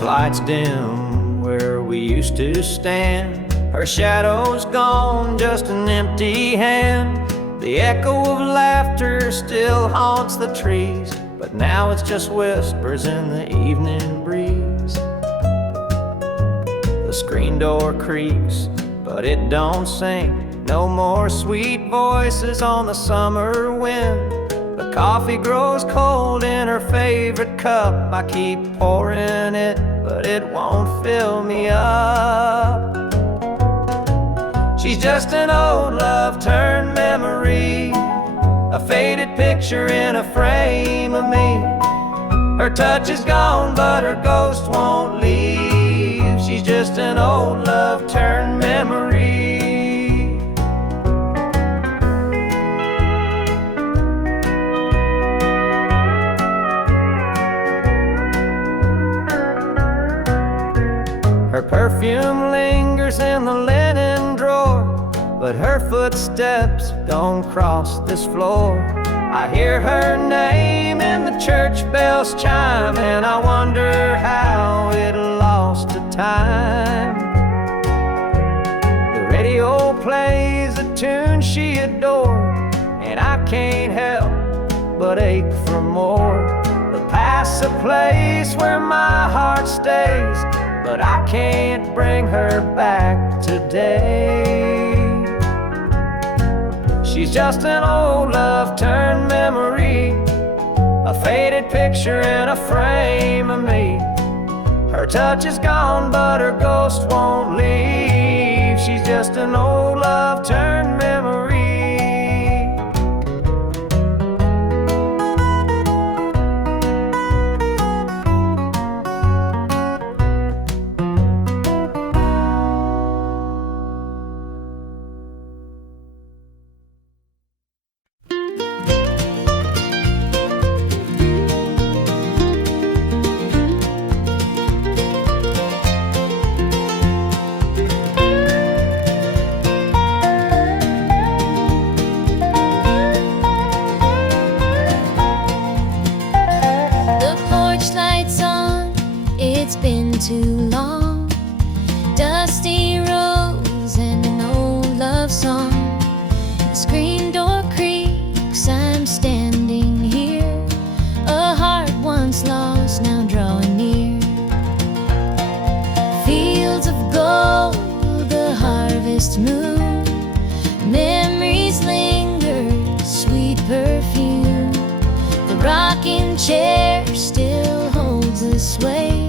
porch lights dim where we used to stand. Her shadow's gone, just an empty hand. The echo of laughter still haunts the trees, but now it's just whispers in the evening breeze. The screen door creaks, but it don't sing. No more sweet voices on the summer wind. The coffee grows cold in her favorite cup. I keep pouring it, but it won't fill me up. She's just an old love turned memory, a faded picture in a frame of me. Her touch is gone, but her ghost won't leave. She's just an old love turned memory. Her perfume lingers in the linen drawer, but her footsteps don't cross this floor. I hear her name in the church bells chime, and I wonder how it lost to time. The radio plays a tune she adored, and I can't help but ache for more. The past's a place where my heart stays, but I can't bring her back today. She's just an old love turned memory, a faded picture in a frame of me. Her touch is gone, but her ghost won't leave. She's just an old love turned memory. Too long, dusty rose and an old love song. The screen door creaks, I'm standing here, a heart once lost now drawing near. Fields of gold, the harvest moon, memories linger, sweet perfume. The rocking chair still holds the sway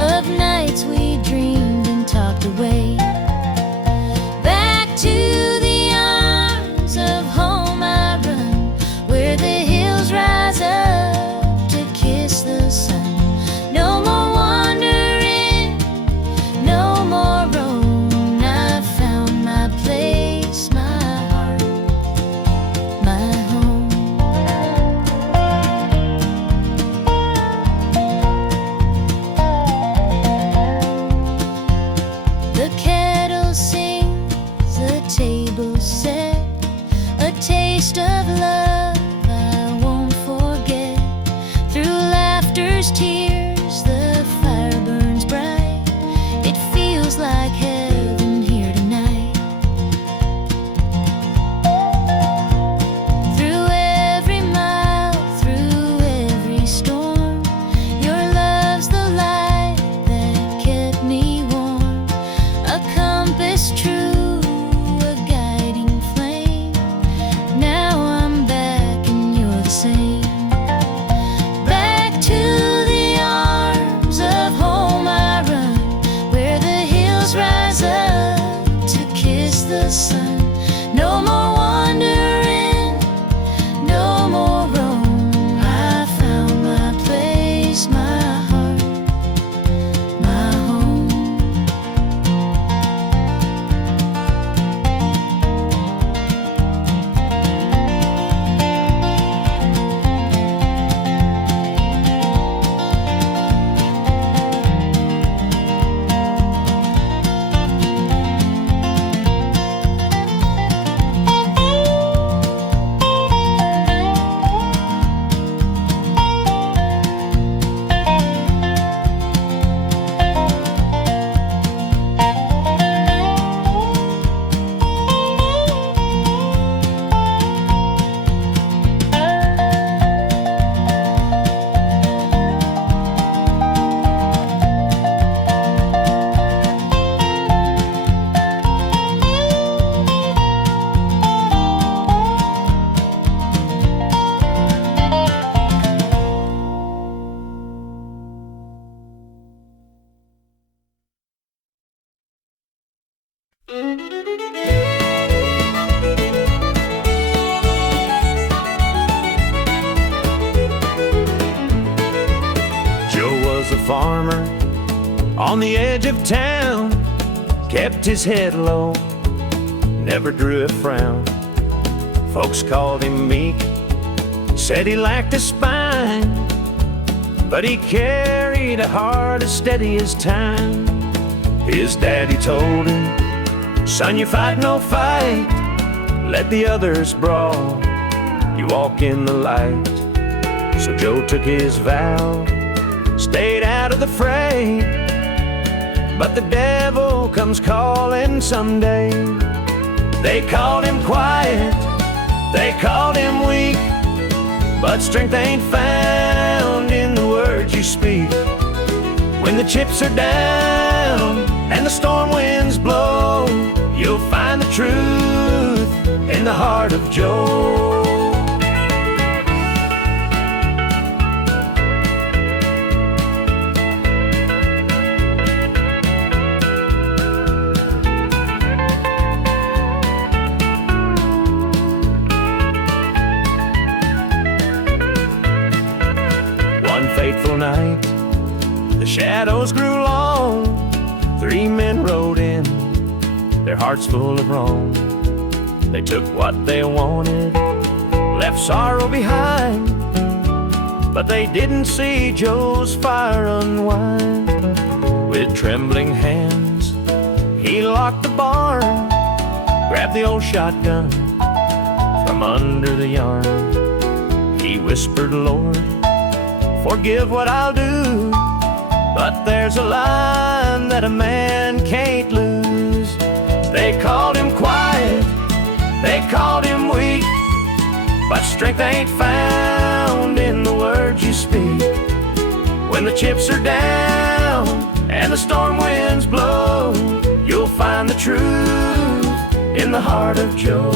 of nights we dreamed and talked away. Back to the arms of home I run, where the hills rise up to kiss the sun. No more wandering, no more roam. I've found my place, my heart, my home. The kettle sings, the table set, a taste of love I won't forget. Through laughter's tears, the fire burns bright. It feels like heaven here tonight. Through every mile, through every storm, your love's the light that kept me warm. A compass true, a guiding flame. Now I'm back and you're the same. Back to the arms of home I run, where the hills rise up to kiss the sun. No more wandering, no more roam. I found my place, my heart, my home. on the edge of town, kept his head low, never drew a frown. Folks called him meek, said he lacked a spine, but he carried a heart as steady as time. His daddy told him, son, you fight no fight, let the others brawl, you walk in the light. So Joe took his vow, stayed out of the fray, but the devil comes calling someday. They called him quiet, they called him weak, but strength ain't found in the words you speak. When the chips are down and the storm winds blow, you'll find the truth in the heart of Joe. Fateful night, the shadows grew long. 3 men rode in, their hearts full of wrong. They took what they wanted, left sorrow behind, but they didn't see Joe's fire unwind. With trembling hands, he locked the barn, grabbed the old shotgun from under the yarn. He whispered, Lord, forgive what I'll do, but there's a line that a man can't lose. They called him quiet, they called him weak, but strength ain't found in the words you speak. When the chips are down and the storm winds blow, you'll find the truth in the heart of Joe.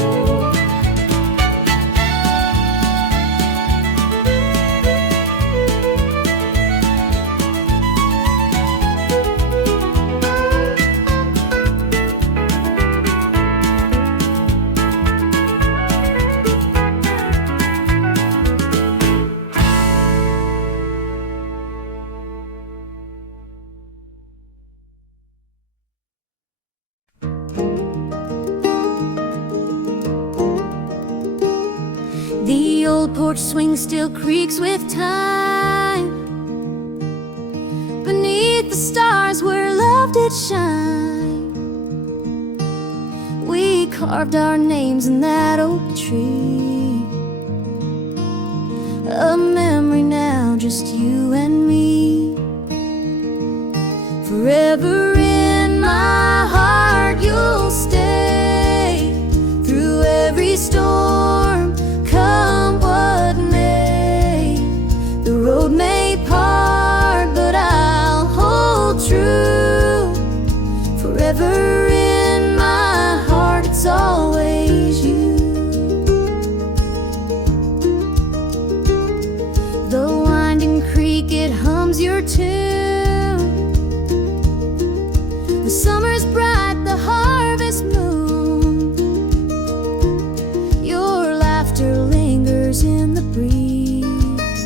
The old porch swing still creaks with time. Beneath the stars where love did shine, we carved our names in that oak tree. A memory now, just you and me. Forever in my heart you'll stay, through every storm, come what may. The road may part, but I'll hold true. Forever in my heart, it's always you. The winding creek, it hums your tune. The summer's bright, the harvest moon. Your laughter lingers in the breeze,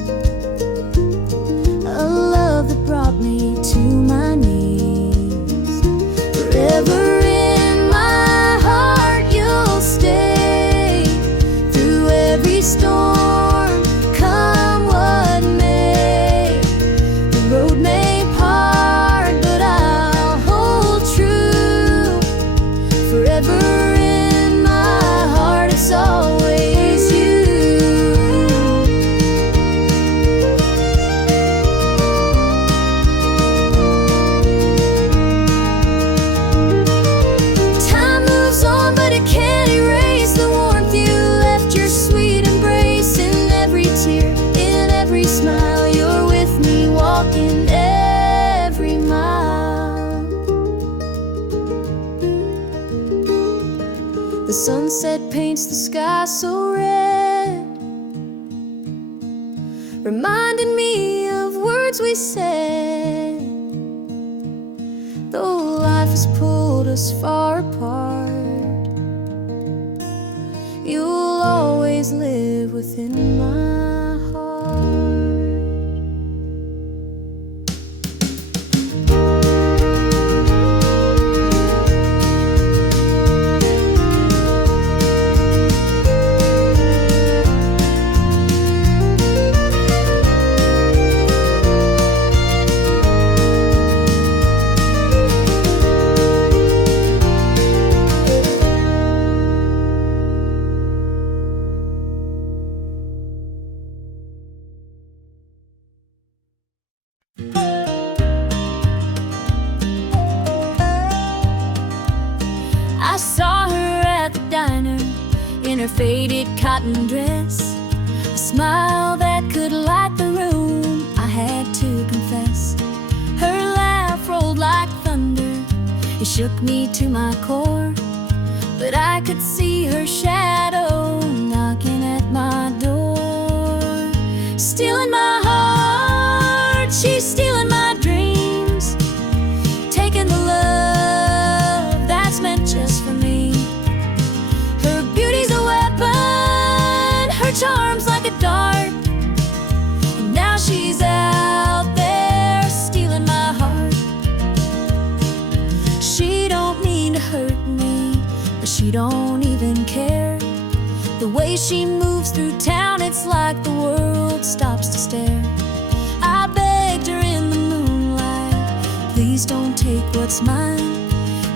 a love that brought me to my knees. Forever in my heart you'll stay, through every storm, come what may. The road may part, but I'll hold true. Forever in my heart, it's always you. Time moves on, but it can't erase the warmth you left, your sweet embrace. In every tear, in every smile, you're with me, walking every mile. The sunset paints the sky so red, reminding me of words we said. Though life has pulled us far apart, you'll always live within my heart. faded cotton dress, a smile that could light the room, I had to confess. Her laugh rolled like thunder, it shook me to my core. But I could see her shadow knocking at my door. Stealing my heart, she's stealing my dreams, taking the love that's meant just for me. Her beauty's a weapon, her charm's like a dart, and now she's out there stealing my heart. She don't mean to hurt me, but she don't even care. The way she moves through town, it's like the world stops to stare. I begged her in the moonlight, please don't take what's mine.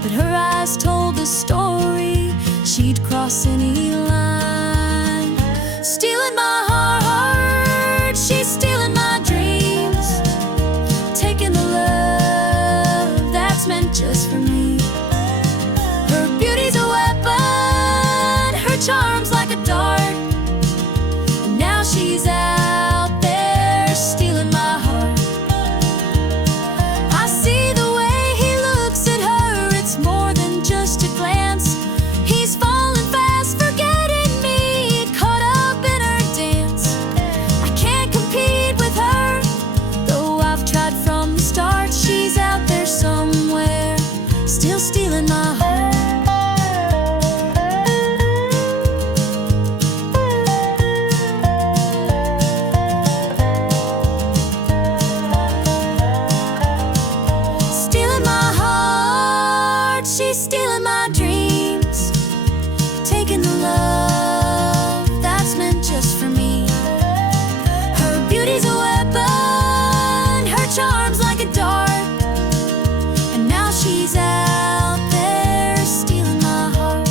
But her eyes told the story, she'd cross any line. Stealing my heart, she's stealing my dreams, taking the love that's meant just for me. Her beauty's a weapon, her charm's like a dart, and now she's out there stealing my heart. I see the way he looks at her, it's more than just a glance. He's falling fast, forgetting me, caught up in her dance. I can't compete with her, though I've tried from the start. She's out there somewhere, still stealing my heart. She's stealing my dreams, taking the love that's meant just for me. Her beauty's a weapon, her charm's like a dart, and now she's out there stealing my heart.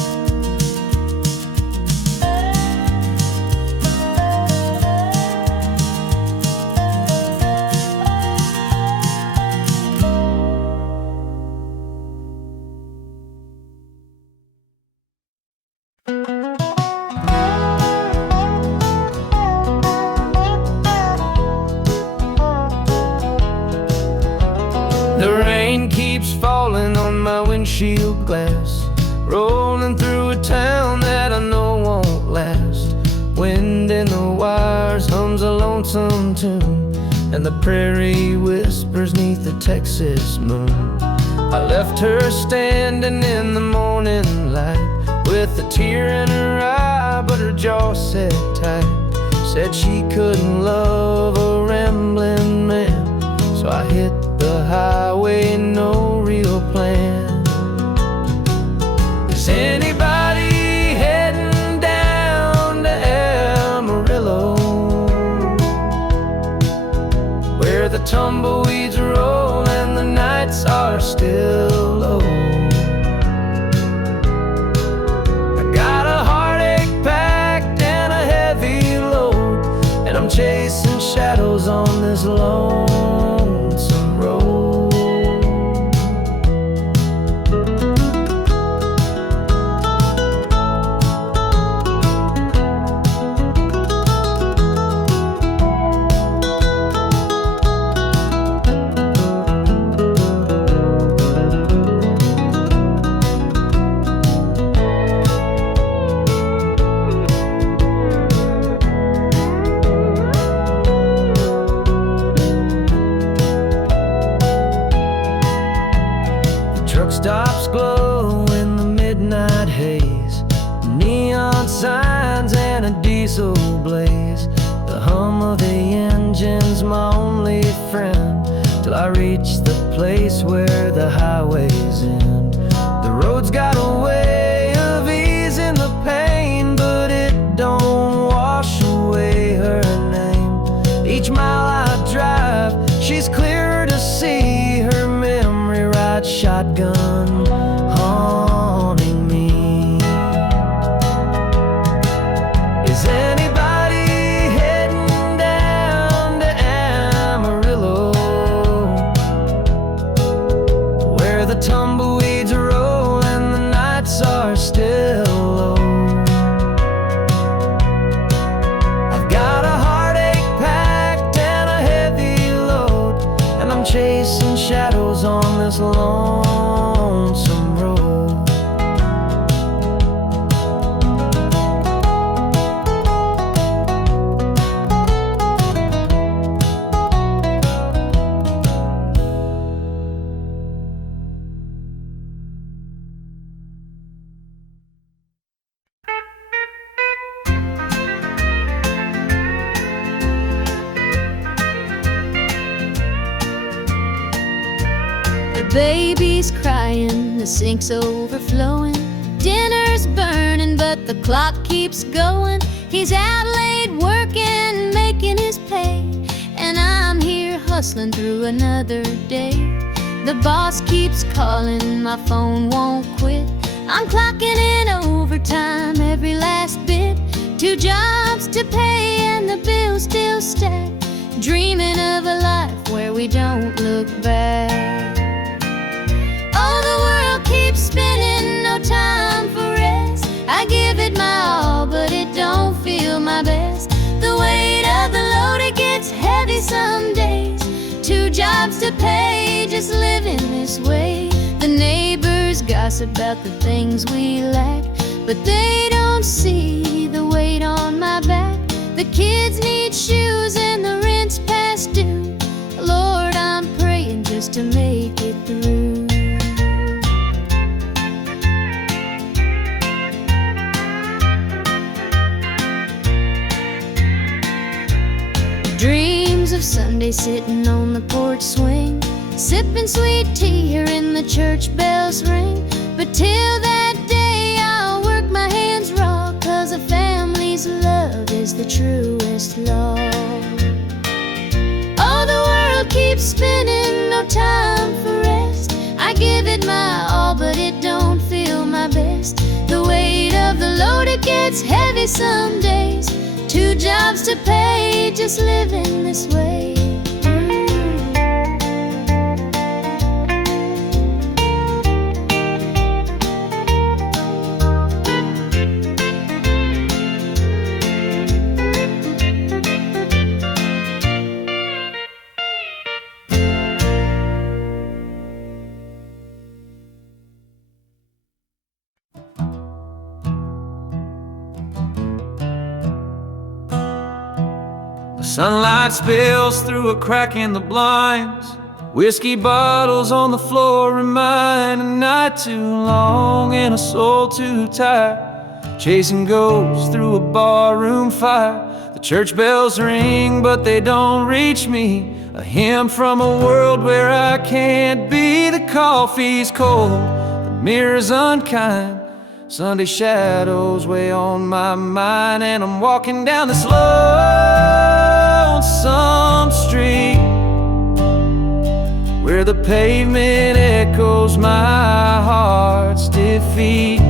The rain keeps falling on my windshield glass, rolling through a town that I know won't last. Wind in the wires hums a lonesome tune, and the prairie whispers neath the Texas moon. I left her standing in the morning light, with a tear in her eye, but her jaw set tight. Said she couldn't love a rambling man, so I hit the highway, no real plan. Is anybody heading down to Amarillo, where the tumbleweeds roll and the nights are still low? I got a heartache packed and a heavy load, and I'm chasing shadows on this lonesome road. Truck stops glow in the midnight haze, neon signs and a diesel blaze. The hum of the engine's my only friend, till I reach the place where the highways end. The road's got a way of easing the pain, but it don't wash away her name. Each mile I drive, she's clearer to see, her memory rides shotgun, haunting me. Is anybody heading down to Amarillo, where the tumbleweeds roll and the nights are still low? this lonesome road. The baby's crying, the sink's overflowing, dinner's burning, but the clock keeps going. He's out late working, making his pay, and I'm here hustling through another day. The boss keeps calling, my phone won't quit. I'm clocking in overtime every last bit. 2 jobs to pay and the bills still stack. Dreaming of a life where we don't look back. Oh, the world keeps spinning, no time for rest. I give it my all, but it don't feel my best. The weight of the load, it gets heavy some days. 2 jobs to pay, just living this way. The neighbors gossip about the things we lack, but they don't see the weight on my back. The kids need shoes and the rent's past due. Lord, I'm praying just to make it through. Dreams of Sunday sitting on the porch swing, sipping sweet tea, hearing the church bells ring. But till that day I'll work my hands raw, 'cause a family's love is the truest law. Oh, the world keeps spinning, no time for rest. I give it my all, but it don't feel my best. The weight of the load, it gets heavy some days. 2 jobs to pay, just living this way. Sunlight spills through a crack in the blinds. Whiskey bottles on the floor remind a night too long and a soul too tired. Chasing ghosts through a barroom fire. The church bells ring, but they don't reach me. A hymn from a world where I can't be. The coffee's cold, the mirror's unkind. Sunday shadows weigh on my mind, and I'm walking down this lonesome street where the pavement echoes my heart's defeat.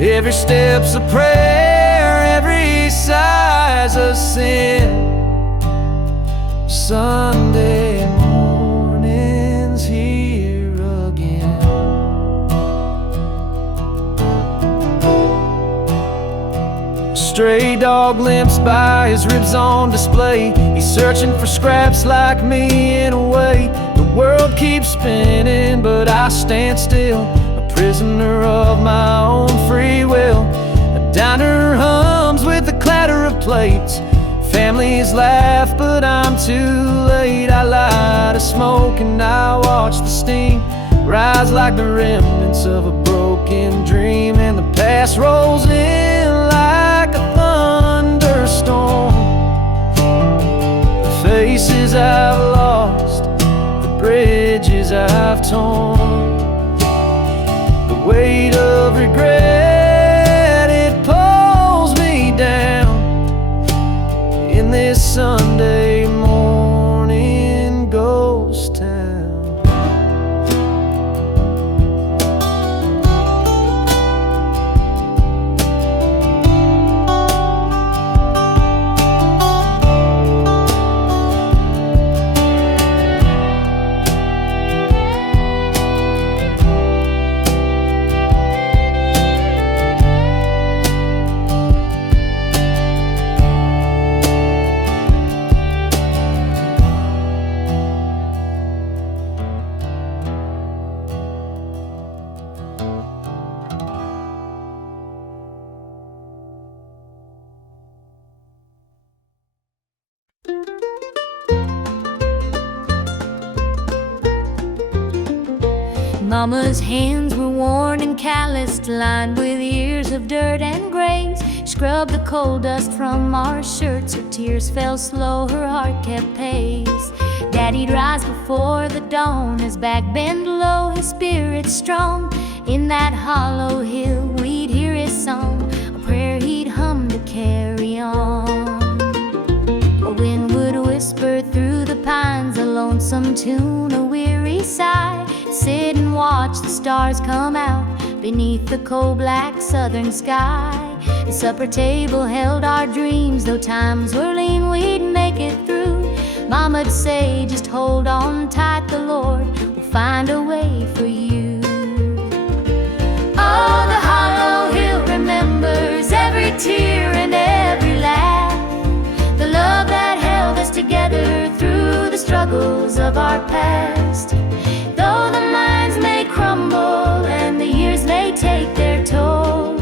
Every step's a prayer, every sigh's a sin. Sunday morning's here again. Stray dog limps by, his ribs on display. He's searching for scraps like me in a way. The world keeps spinning, but I stand still, a prisoner of my own free will. A diner hums with the clatter of plates. Families laugh, but I'm too late. I light a smoke and I watch the steam rise like the remnants of a broken dream. And the past rolls in like a thunderstorm. The faces I've lost, the bridges I've torn. The weight of regret, it pulls me down in this Sunday morning ghost town. Mama's hands were worn and calloused, lined with years of dirt and graze. Scrubbed the coal dust from our shirts, her tears fell slow, her heart kept pace. Daddy'd rise before the dawn, his back bent low, his spirit strong. In that hollow hill we'd hear his song, a prayer he'd hum to carry on. A wind would whisper through the pines, a lonesome tune, a weary sigh. Sit and watch the stars come out beneath the coal-black southern sky. The supper table held our dreams, though times were lean, we'd make it through. Mama'd say, just hold on tight, the Lord will find a way for you. Oh, the hollow hill remembers every tear and every laugh, the love that held us together through the struggles of our past. Though the minds may crumble and the years may take their toll,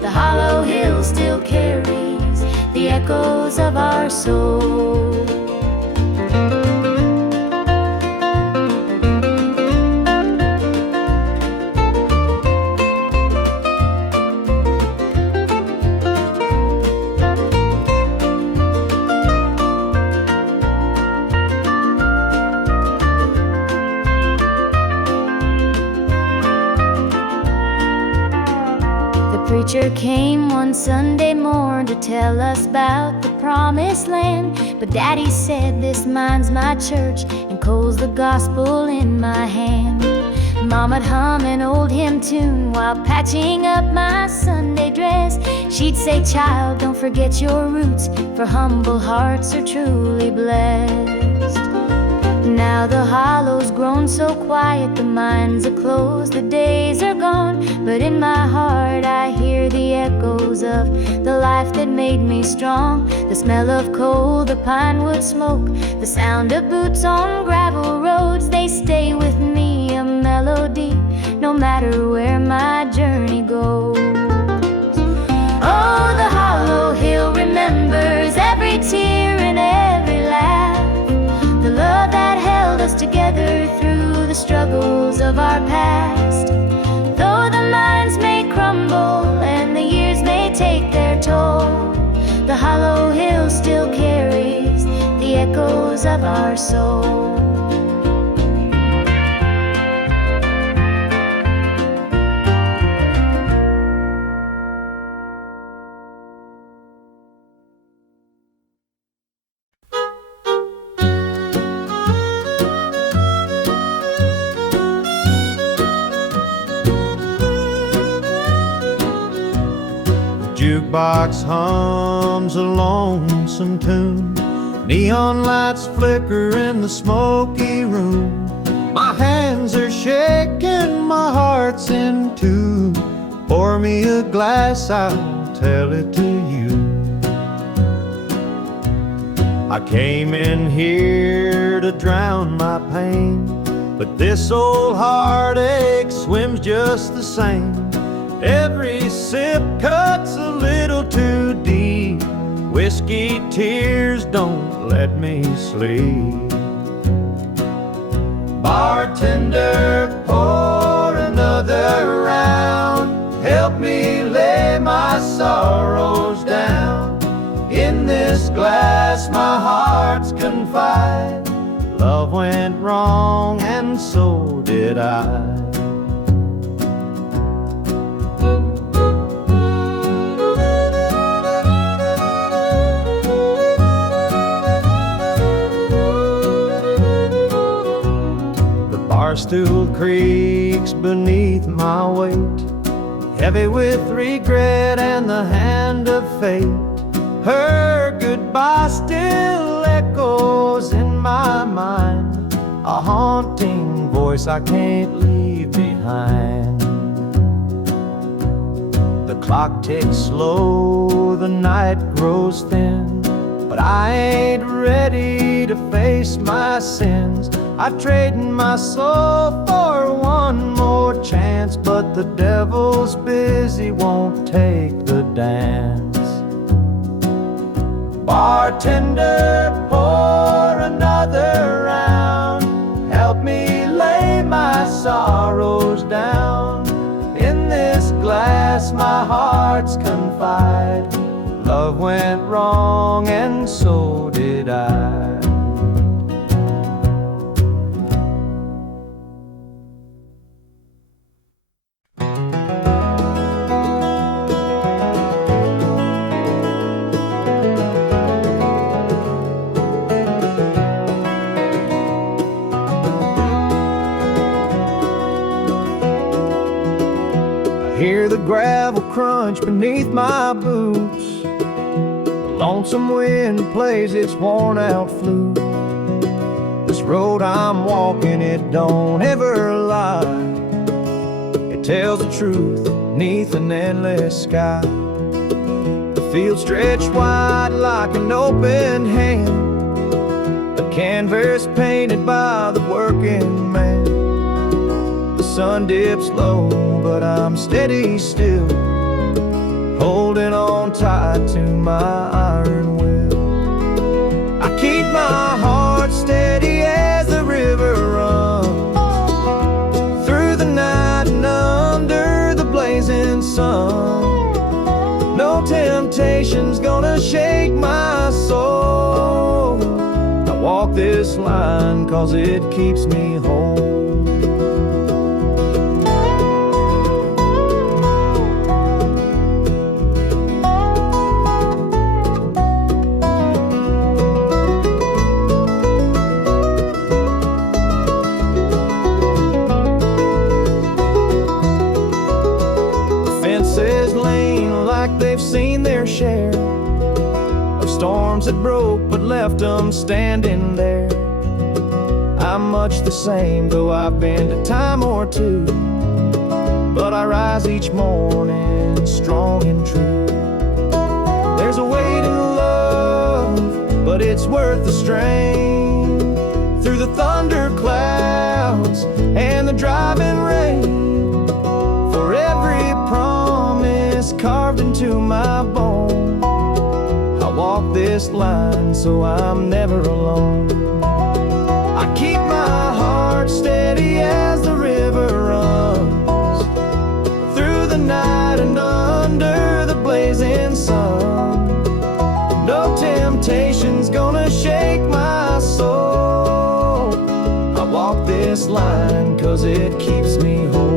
the hollow hill still carries the echoes of our soul. The preacher came one Sunday morn to tell us about the promised land. But Daddy said, this mine's my church and coal's the gospel in my hand. Mama'd hum an old hymn tune while patching up my Sunday dress. She'd say, child, don't forget your roots, for humble hearts are truly blessed. Now the hollow's grown so quiet, the mines are closed, the days are gone. But in my heart I hear the echoes of the life that made me strong. The smell of coal, the pine wood smoke, the sound of boots on gravel roads, they stay with me, a melody, no matter where my journey goes. Oh, the hollow hill remembers every tear and every laugh, the love that held us together through the struggles of our past. Though the minds may crumble and the years may take their toll, the hollow hill still carries the echoes of our soul. Jukebox hums a lonesome tune, neon lights flicker in the smoky room. My hands are shaking, my heart's in tune. Pour me a glass, I'll tell it to you. I came in here to drown my pain, but this old heartache swims just the same. Every sip cuts a little too deep. Whiskey tears don't let me sleep. Bartender, pour another round. Help me lay my sorrows down. In this glass my heart's confide. Love went wrong and so did I. Stool creaks beneath my weight, heavy with regret and the hand of fate. Her goodbye still echoes in my mind, a haunting voice I can't leave behind. The clock ticks slow, the night grows thin, but I ain't ready to face my sins. I trade my soul for one more chance, but the devil's busy, won't take the dance. Bartender, pour another round. Help me lay my sorrows hearts confide. Love went wrong and so did I. Hear the gravel crunch beneath my boots. The lonesome wind plays its worn out flute. This road I'm walking, it don't ever lie. It tells the truth neath an endless sky. The field stretched wide like an open hand, a canvas painted by the working man. The sun dips low, but I'm steady still, holding on tight to my iron will. I keep my heart steady as the river runs through the night and under the blazing sun. No temptation's gonna shake my soul. I walk this line 'cause it keeps me whole. They've seen their share of storms that broke but left them standing there. I'm much the same, though I've been a time or two, but I rise each morning strong and true. There's a way to love, but it's worth the strain. Through the thunder clouds and the driving rain, for every promise carved into my bone, I walk this line so I'm never alone. I keep my heart steady as the river runs through the night and under the blazing sun. No temptation's gonna shake my soul. I walk this line 'cause it keeps me whole.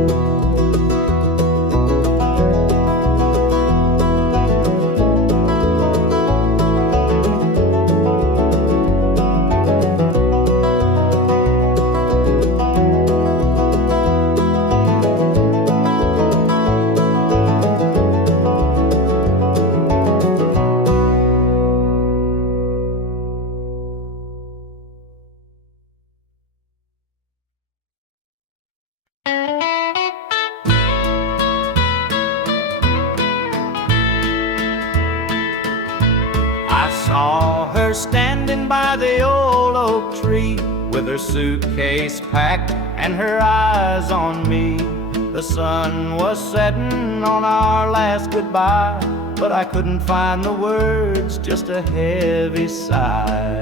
Saw her standing by the old oak tree, with her suitcase packed and her eyes on me. The sun was setting on our last goodbye, but I couldn't find the words, just a heavy sigh.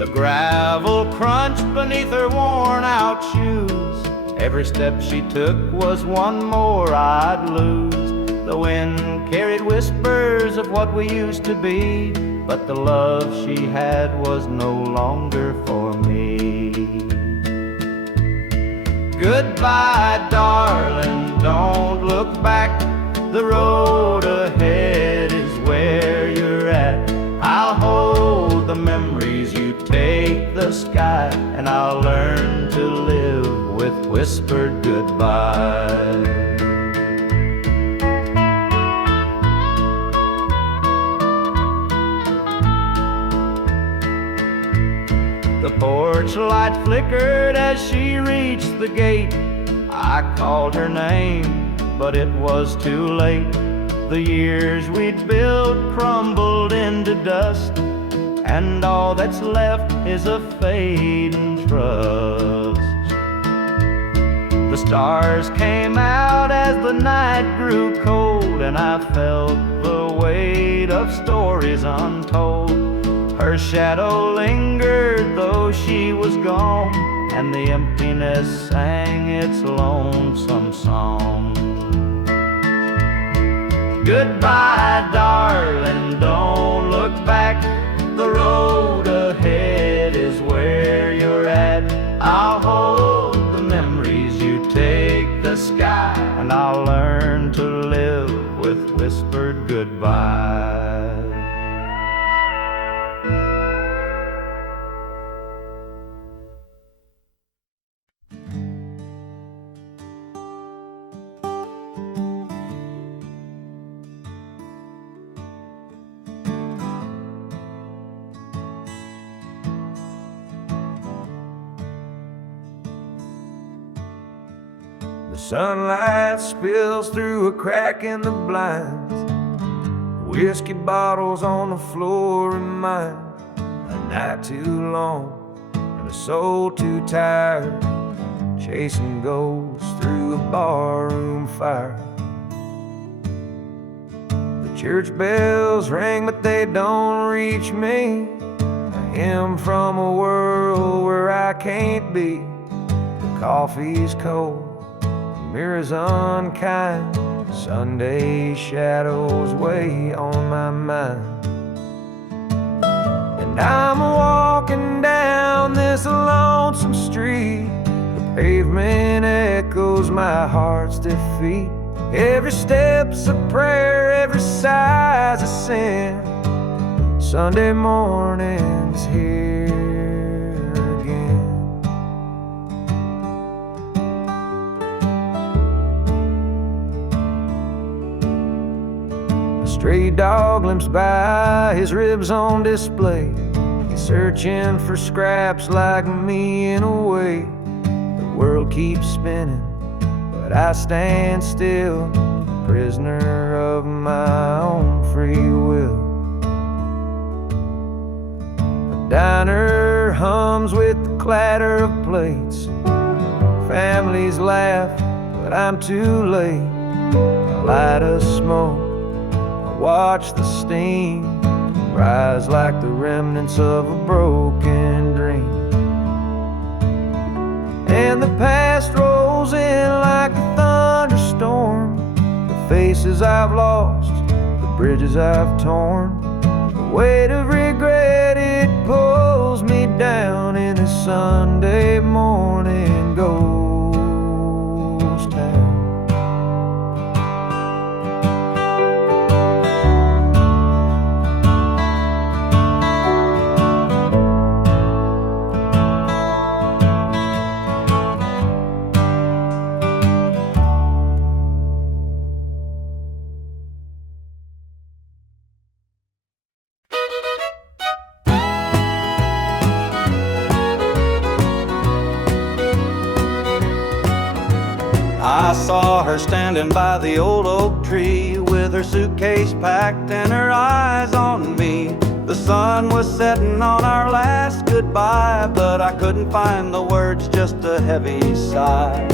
The gravel crunched beneath her worn out shoes. Every step she took was one more I'd lose. The wind carried whispers of what we used to be, but the love she had was no longer for me. Goodbye, darling, don't look back. The road ahead is where you're at. I'll hold the memories, you take the sky, and I'll learn to live with whispered goodbye. The porch light flickered as she reached the gate. I called her name, but it was too late. The years we'd built crumbled into dust, and all that's left is a fading trust. The stars came out as the night grew cold, and I felt the weight of stories untold. Her shadow lingered though she was gone, and the emptiness sang its lonesome song. Goodbye, darling, don't look back. The road ahead is where you're at. I'll hold the memories, you take the sky, and I'll learn to live with whispered goodbye. The sunlight spills through a crack in the blinds. Whiskey bottles on the floor remind a night too long and a soul too tired, chasing ghosts through a barroom fire. The church bells ring, but they don't reach me. A hymn from a world where I can't be. The coffee's cold, mirror's unkind, Sunday shadows weigh on my mind. And I'm walking down this lonesome street. The pavement echoes my heart's defeat. Every step's a prayer, every sigh's a sin. Sunday morning's here again. Stray dog limps by, his ribs on display. He's searching for scraps like me in a way. The world keeps spinning, but I stand still, prisoner of my own free will. The diner hums with the clatter of plates. Families laugh, but I'm too late. A light of smoke, watch the steam rise like the remnants of a broken dream. And the past rolls in like a thunderstorm. The faces I've lost, the bridges I've torn. The weight of regret, it pulls me down in a Sunday morning ghost town. I saw her standing by the old oak tree with her suitcase packed and her eyes on me. The sun was setting on our last goodbye, but I couldn't find the words, just a heavy sigh.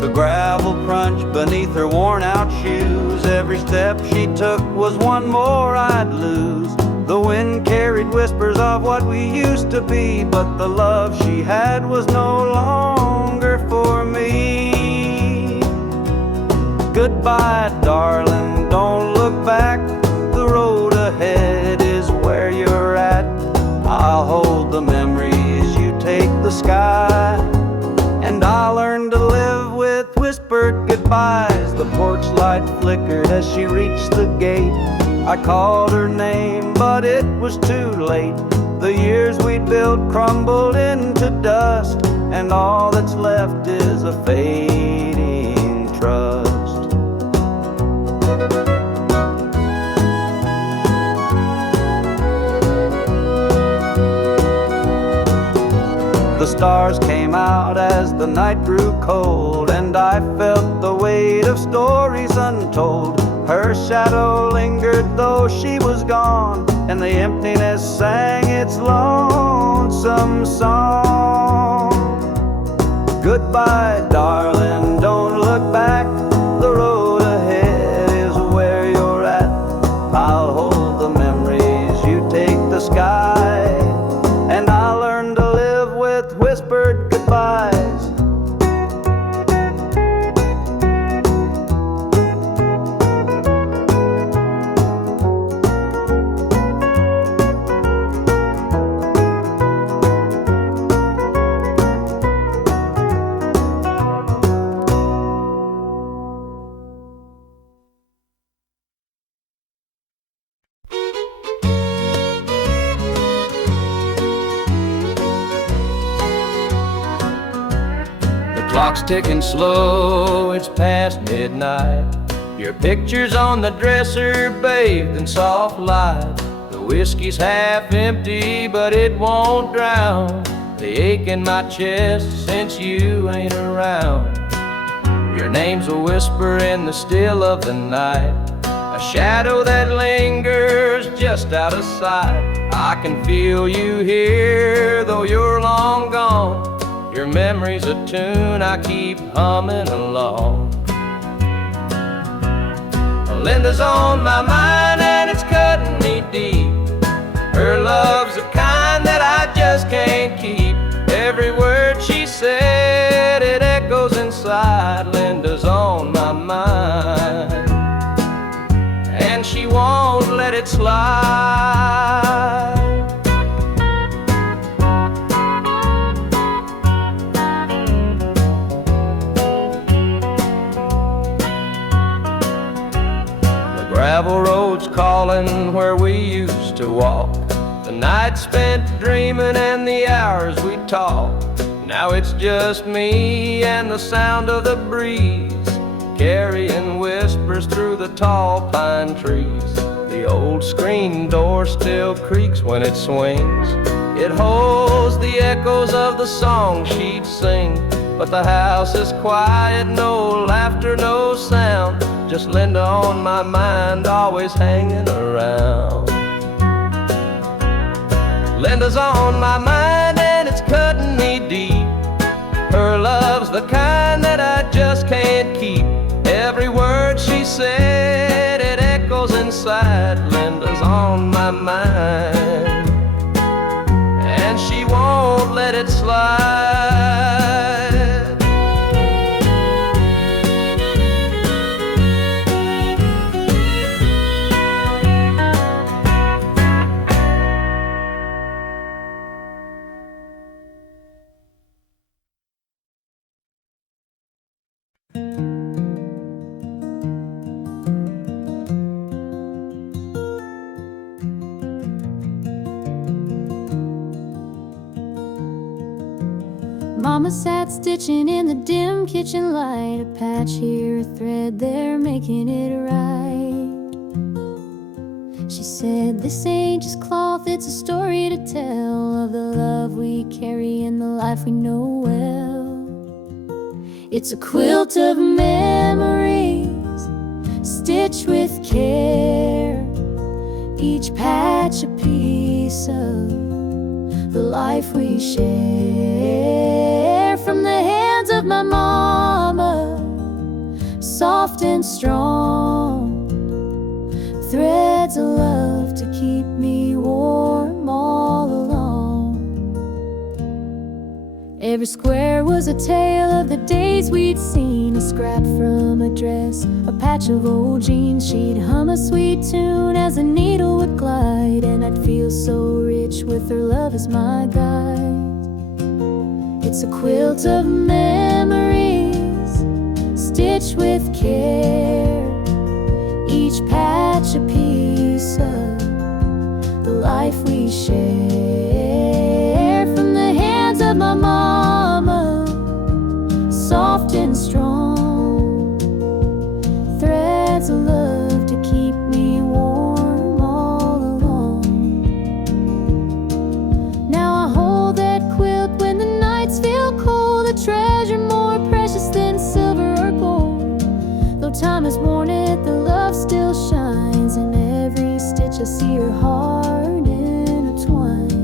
The gravel crunched beneath her worn out shoes. Every step she took was one more I'd lose. The wind carried whispers of what we used to be, but the love she had was no longer for me. Goodbye, darling, don't look back. The road ahead is where you're at. I'll hold the memories, you take the sky. And I'll learn to live with whispered goodbyes. The porch light flickered as she reached the gate. I called her name, but it was too late. The years we'd built crumbled into dust, and all that's left is a fading trust. The stars came out as the night grew cold, and I felt the weight of stories untold. Her shadow lingered though she was gone, and the emptiness sang its lonesome song. Goodbye, darling, don't look back. The road ahead is where you're at. I'll hold the memories, you take the sky. And I'll learn to live with whispered goodbyes. clock's ticking slow, it's past midnight. Your picture's on the dresser, bathed in soft light. The whiskey's half empty, but it won't drown the ache in my chest since you ain't around. Your name's a whisper in the still of the night, a shadow that lingers just out of sight. I can feel you here, though you're long gone. Your memory's a tune I keep humming along. Linda's on my mind and it's cutting me deep. Her love's the kind that I just can't keep. Every word she said, it echoes inside. Linda's on my mind, and she won't let it slide. The gravel road's calling where we used to walk, the night spent dreaming and the hours we talked. Now it's just me and the sound of the breeze, carrying whispers through the tall pine trees. The old screen door still creaks when it swings. It holds the echoes of the song she'd sing. But the house is quiet, no laughter, no sound. Just Linda on my mind, always hanging around. Linda's on my mind and it's cutting me deep. Her love's the kind that I just can't keep. Every word she said, it echoes inside. Linda's on my mind, and she won't let it slide. Mama sat stitching in the dim kitchen light, a patch here, a thread there, making it right. She said, this ain't just cloth, it's a story to tell of the love we carry and the life we know well. It's a quilt of memories, stitched with care, each patch a piece of the life we share. From the hands of my mama, soft and strong, threads of love to keep me warm all along. Every square was a tale of the days we'd seen, a scrap from a dress, a patch of old jeans. She'd hum a sweet tune as the needle would glide, and I'd feel so rich with her love as my guide. It's a quilt of memories, stitched with care, each patch a piece of the life we share. From the hands of my mama, soft and strong, threads of love to keep me warm all along. Now I hold that quilt when the nights feel cold, a treasure more precious than silver or gold. Though time has worn it, the love still shines. In every stitch I see her heart intertwined.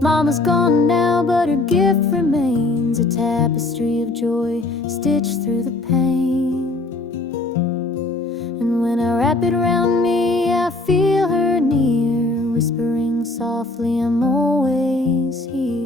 Mama's gone now, but her gift remains, a tapestry of joy stitched through the pain. And when I wrap it around me, I feel her near, whispering softly, I'm always here.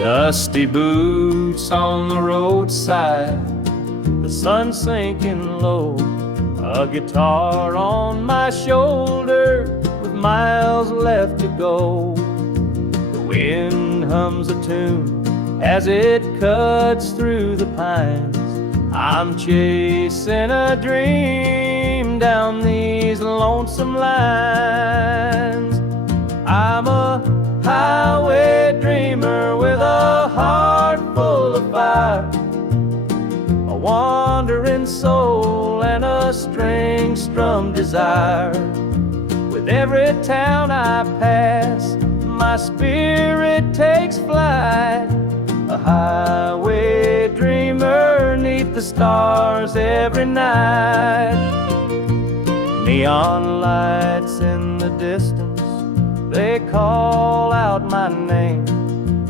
Dusty boots on the roadside, the sun sinking low, a guitar on my shoulder with miles left to go. The wind hums a tune as it cuts through the pines. I'm chasing a dream down these lonesome lines. I'm a highway dreamer with a heart full of fire, a wandering soul and a string-strummed desire. With every town I pass, my spirit takes flight, a highway dreamer 'neath the stars every night. Neon lights in the distance, they call out my name.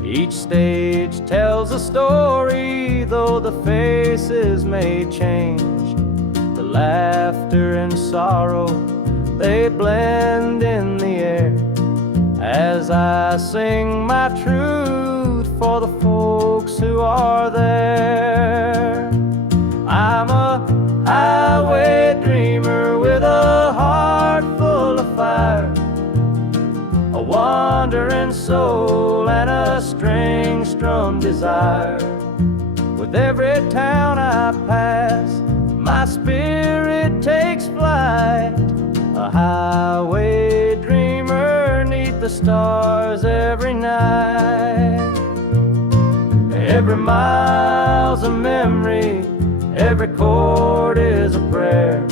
Each stage tells a story, though the faces may change. The laughter and sorrow, they blend in the air as I sing my truth for the folks who are there. I'm a highway dreamer with a heart full of fire, a wandering soul and a string-strummed desire. With every town I pass, my spirit takes flight, a highway dreamer 'neath the stars every night. Every mile's a memory, every chord is a prayer.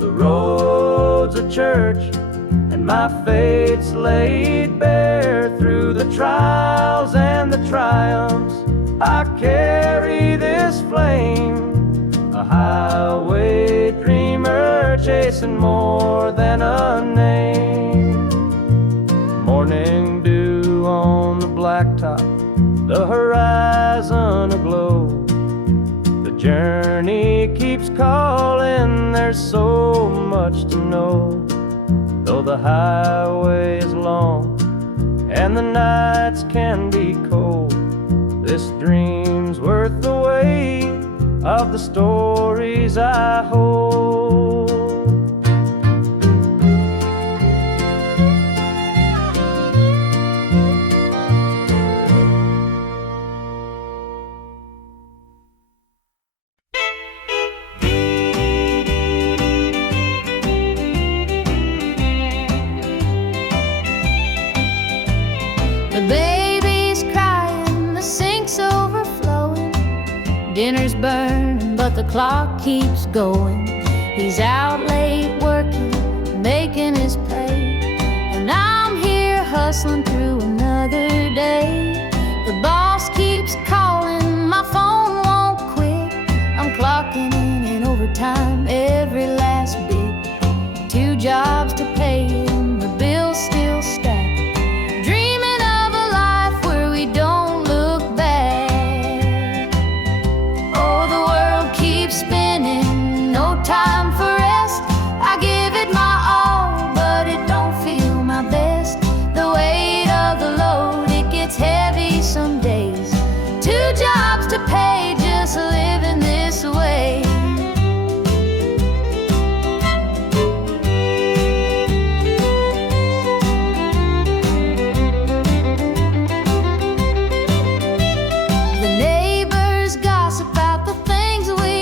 The road's a church, and my fate's laid bare. Through the trials and the triumphs, I carry this flame, a highway dreamer chasing more than a name. Morning dew on the blacktop, the horizon aglow. The journey keeps calling, there's so much to know. Though the highway is long and the nights can be cold, this dream's worth the weight of the stories I hold. Dinner's burning, but the clock keeps going. He's out late working, making his pay, and I'm here hustling through another day. The boss keeps calling, my phone won't quit. I'm clocking in and overtime every last bit. 2 jobs to pay and the bills still stack. Dreaming of a life where we don't look back. Spinning, no time for rest. I give it my all, but it don't feel my best. The weight of the load, it gets heavy some days. 2 jobs to pay, just living this way. The neighbors gossip about the things we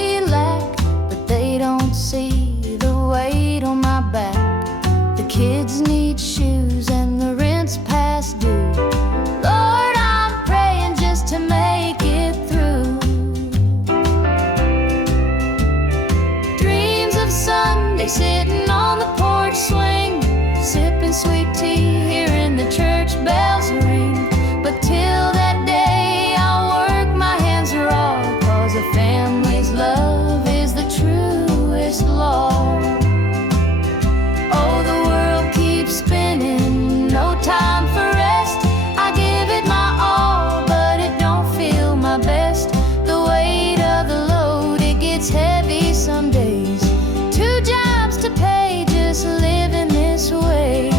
see, the weight on my back. The kids need shoes and the rent's past due. Lord, I'm praying just to make it through. Dreams of Sunday sitting on the porch swing, sipping sweet tea, hearing the church bells ring. But till that day I'll work my hands raw, 'cause a family's love is the truest law. Oh, the world keeps spinning, no time for rest. I give it my all, but it don't feel my best. The weight of the load, it gets heavy some days. 2 jobs to pay, just living this way.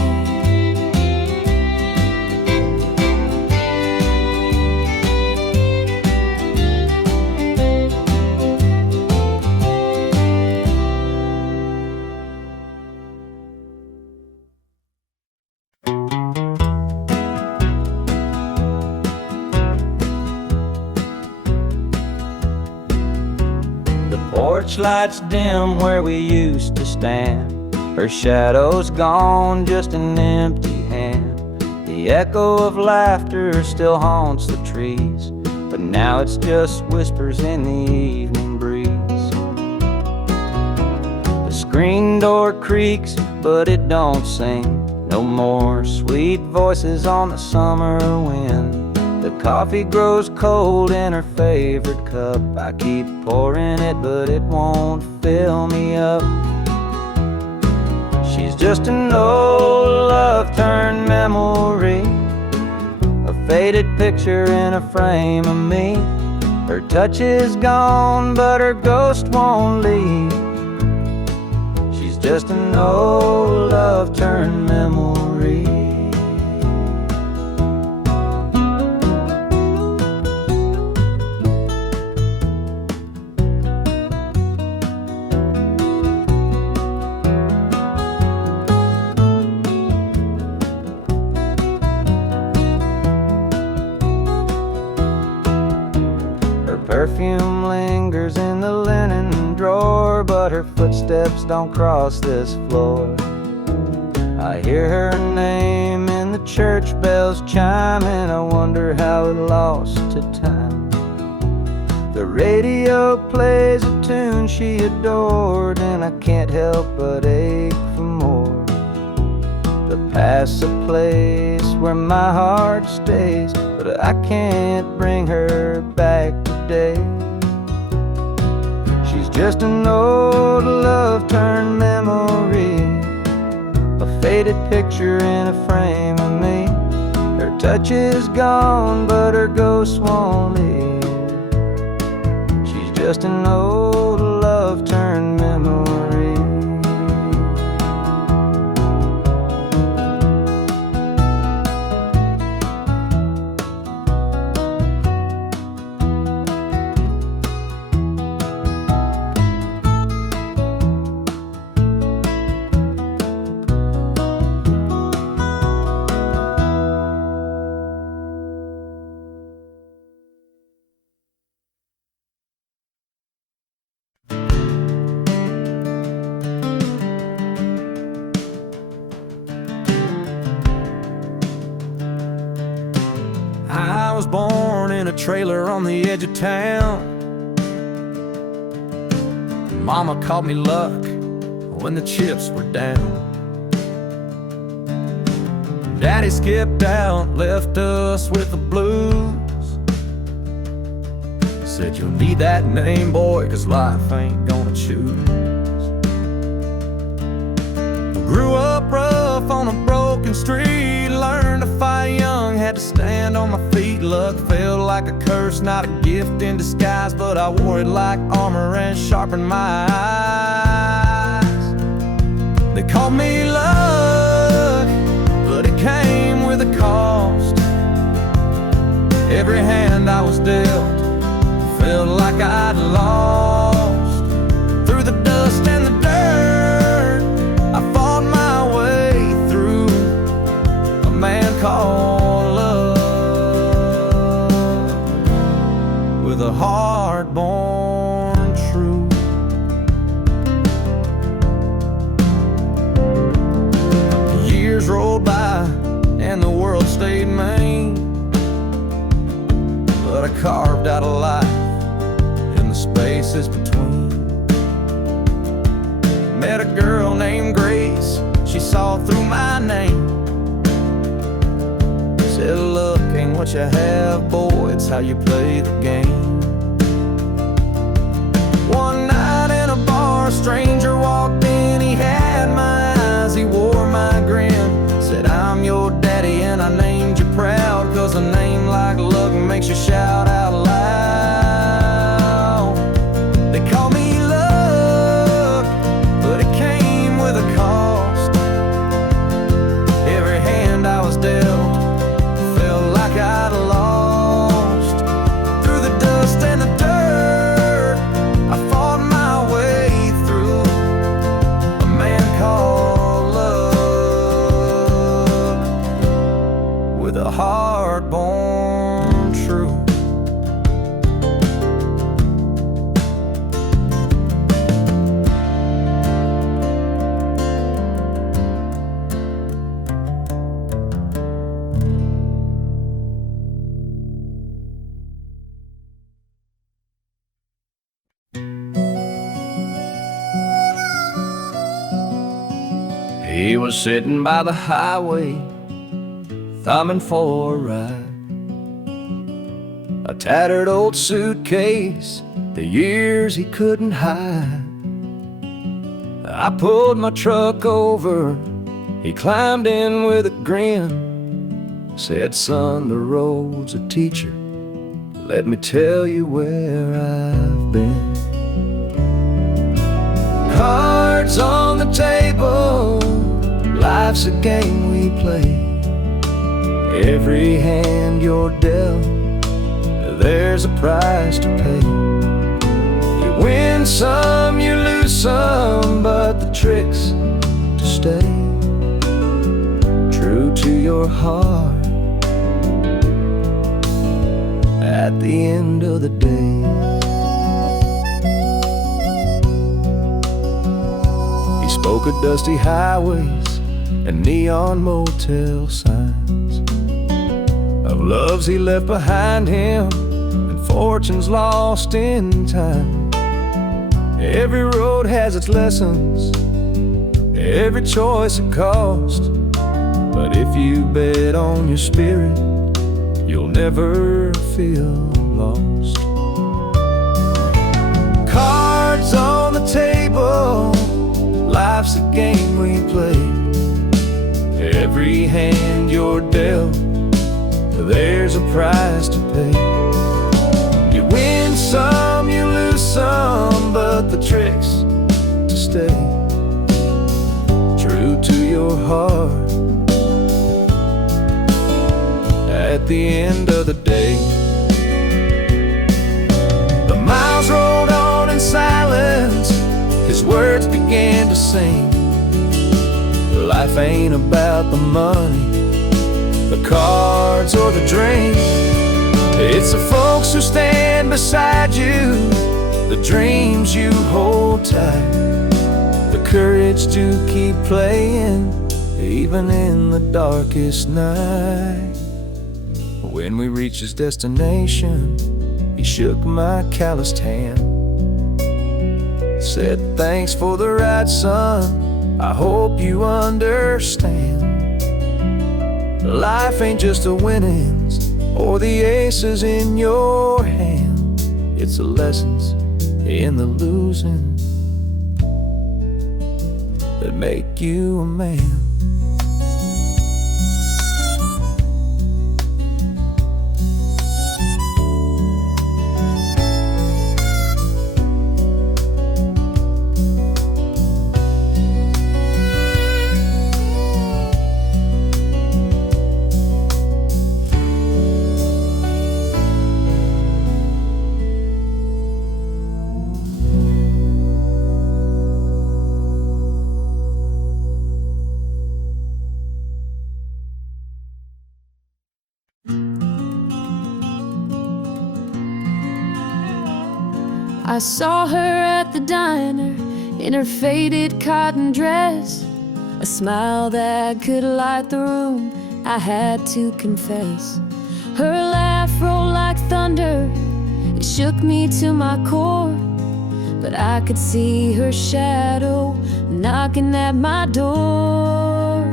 porch lights dim where we used to stand. Her shadow's gone, just an empty hand. The echo of laughter still haunts the trees, but now it's just whispers in the evening breeze. The screen door creaks, but it don't sing. No more sweet voices on the summer wind. The coffee grows cold in her favorite cup. I keep pouring it, but it won't fill me up. She's just an old love turned memory, a faded picture in a frame of me. Her touch is gone, but her ghost won't leave. She's just an old love turned memory. Perfume lingers in the linen drawer, but her footsteps don't cross this floor. I hear her name in the church bells chime, and I wonder how it lost to time. The radio plays a tune she adored, and I can't help but ache for more. The past's a place where my heart stays, but I can't bring her back today. She's just an old love turned memory, a faded picture in a frame of me. Her touch is gone, but her ghost won't leave. She's just an old love turned memory. I was born in a trailer on the edge of town. Mama called me luck when the chips were down. Daddy skipped out, left us with the blues. Said you'll need that name, boy, 'cause life ain't gonna choose. Grew up rough on a broken street, learned to fight young, had to stand on my feet. Luck felt like a curse, not a gift in disguise, but I wore it like armor and sharpened my eyes. They called me luck, but it came with a cost. Every hand I was dealt felt like I'd lost. Through the dust and the dirt, I fought my way through. A man called love, with a heart born true. Years rolled by and the world stayed mean, but I carved out a life in the spaces between. Met a girl named Grace, she saw through my name. Said luck ain't what you have, boy, it's how you play the game. One night in a bar, a stranger walked in, he had my eyes, he wore my grin. Said I'm your daddy and I named you proud, 'cause a name like luck makes you shout out loud. They call me luck, but it came with a cost. Every hand I was dealt felt like I'd lost. Through the dust and the dirt, I fought my way through. A man called love, with a heart born true. was sitting by the highway, thumbing for a ride. A tattered old suitcase, the years he couldn't hide. I pulled my truck over, he climbed in with a grin. Said, son, the road's a teacher, let me tell you where I've been. Cards on the table, life's a game we play. Every hand you're dealt, there's a price to pay. You win some, you lose some, but the trick's to stay true to your heart at the end of the day. He spoke of dusty highways and neon motel signs, of loves he left behind him and fortunes lost in time. Every road has its lessons, every choice a cost, but if you bet on your spirit, you'll never feel lost. Cards on the table, life's a game we play. Every hand you're dealt, there's a price to pay. You win some, you lose some, but the trick's to stay true to your heart at the end of the day. The miles rolled on in silence, his words began to sing. Life ain't about the money, the cards or the drink. It's the folks who stand beside you, the dreams you hold tight, the courage to keep playing even in the darkest night. When we reached his destination, he shook my calloused hand, said, thanks for the ride, son, I hope you understand. Life ain't just the winnings or the aces in your hand, it's the lessons in the losing that make you a man. I saw her at the diner in her faded cotton dress, a smile that could light the room, I had to confess. Her laugh rolled like thunder, it shook me to my core, but I could see her shadow knocking at my door.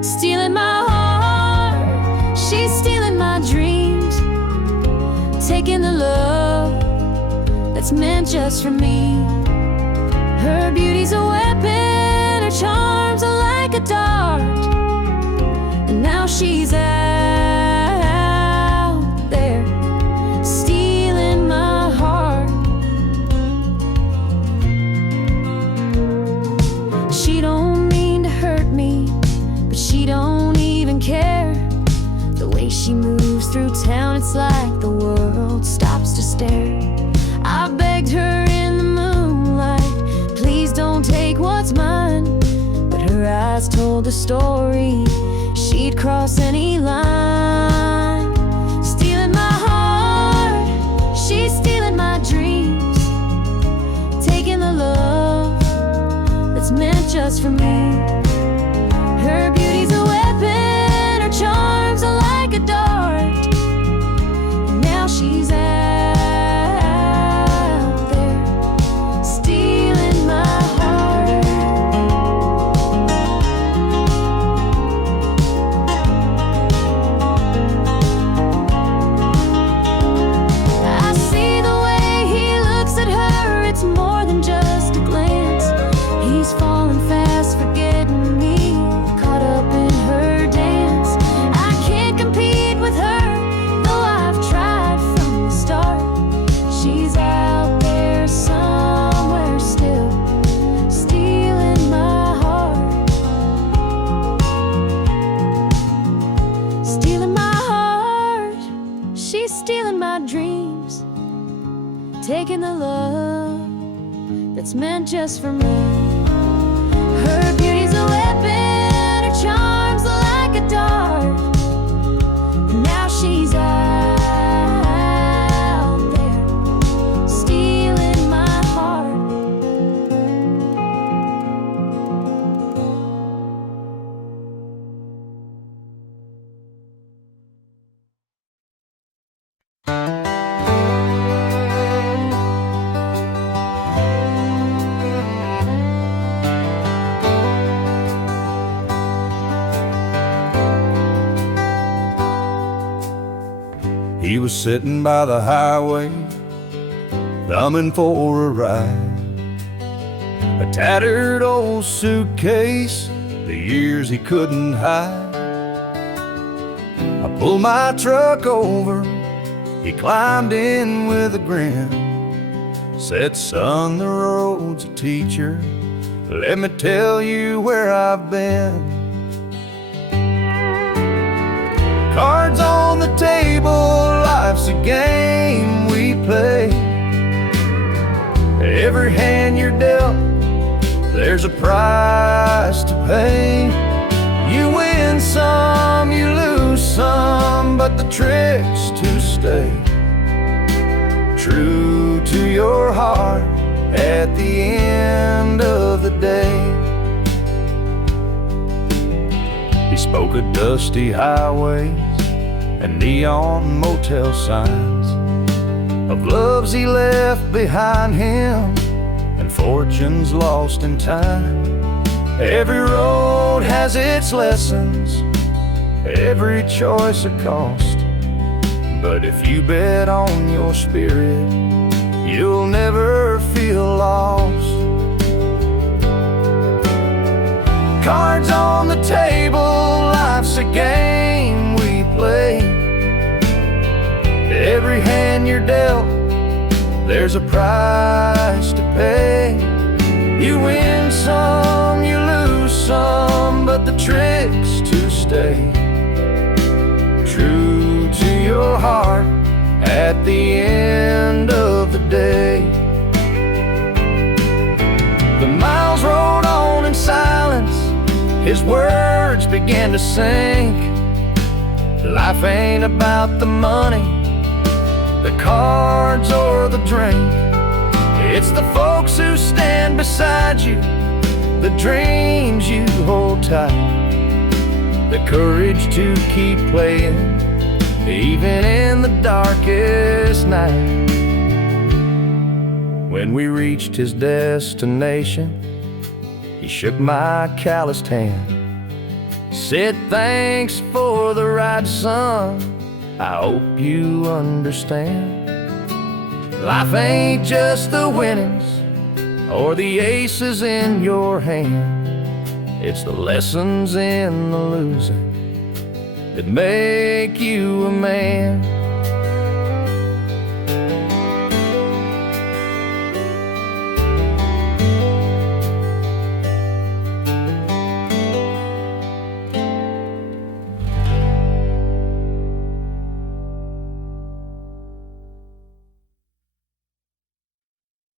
Stealing my heart, she's stealing my dreams, taking the love that's meant just for me. Her beauty's a weapon, her charms are like a dart, and now she's out there stealing my heart. She don't mean to hurt me, but she don't even care. The way she moves through town, it's like the world stops to stare. I begged her in the moonlight, please don't take what's mine, but her eyes told the story, she'd cross any line. Stealing my heart, she's stealing my dreams, taking the love that's meant just for me. Her beauty's a weapon, her charms are like a dart, and now she's out there stealing my heart. taking the love that's meant just for me. Her beauty's a weapon, her charms are like a dart. And now she's out there, stealing my heart. He was sitting by the highway, thumbing for a ride. A tattered old suitcase, the years he couldn't hide. I pulled my truck over, he climbed in with a grin. Said, son, the road's a teacher, let me tell you where I've been. Cards on the table, life's a game we play. Every hand you're dealt, there's a price to pay. You win some, you lose some, but the trick's to stay true to your heart at the end of the day. He spoke of dusty highways and neon motel signs, of loves he left behind him and fortunes lost in time. Every road has its lessons, every choice a cost, but if you bet on your spirit, you'll never feel lost. Cards on the table, life's a game we play. Every hand you're dealt, there's a price to pay. You win some, you lose some, but the trick's to stay true to your heart at the end of the day. The miles rolled on in silence, his words began to sink. Life ain't about the money, the cards or the drink. It's the folks who stand beside you, the dreams you hold tight, the courage to keep playing even in the darkest night. When we reached his destination, he shook my calloused hand, said, thanks for the ride, son, I hope you understand. Life ain't just the winnings or the aces in your hand, it's the lessons in the losing that make you a man.